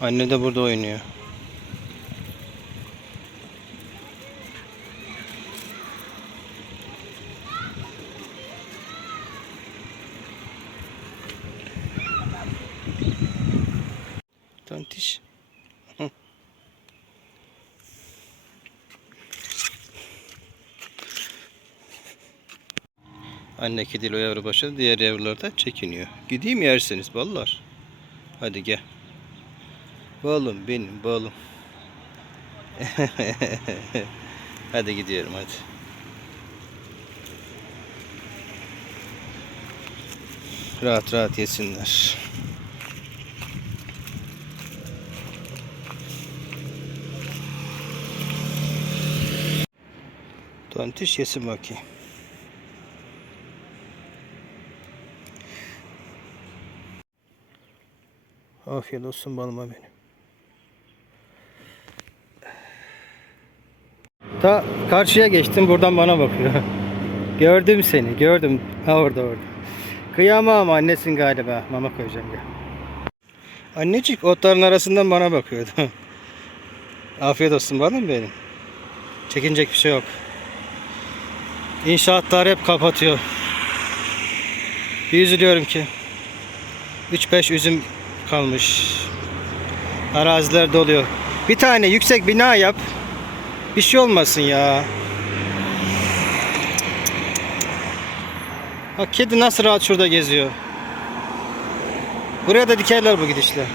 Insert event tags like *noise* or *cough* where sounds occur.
Anne de burada oynuyor. Tontiş. Anne kediyle o yavru başladı. Diğer yavrular da çekiniyor. Gideyim yerseniz ballar. Hadi gel. Balım benim balım. *laughs* hadi gidiyorum hadi. Rahat rahat yesinler. Tontiş yesin bakayım. Afiyet olsun balıma benim. Ta karşıya geçtim buradan bana bakıyor. *laughs* gördüm seni gördüm. Ha orada orada. Kıyamam annesin galiba. Mama koyacağım ya. Annecik otların arasından bana bakıyordu. *laughs* Afiyet olsun balım benim. Çekinecek bir şey yok. İnşaatlar hep kapatıyor. Bir üzülüyorum ki. 3-5 üzüm kalmış. Araziler doluyor. Bir tane yüksek bina yap. Bir şey olmasın ya. Bak kedi nasıl rahat şurada geziyor. Buraya da dikerler bu gidişle.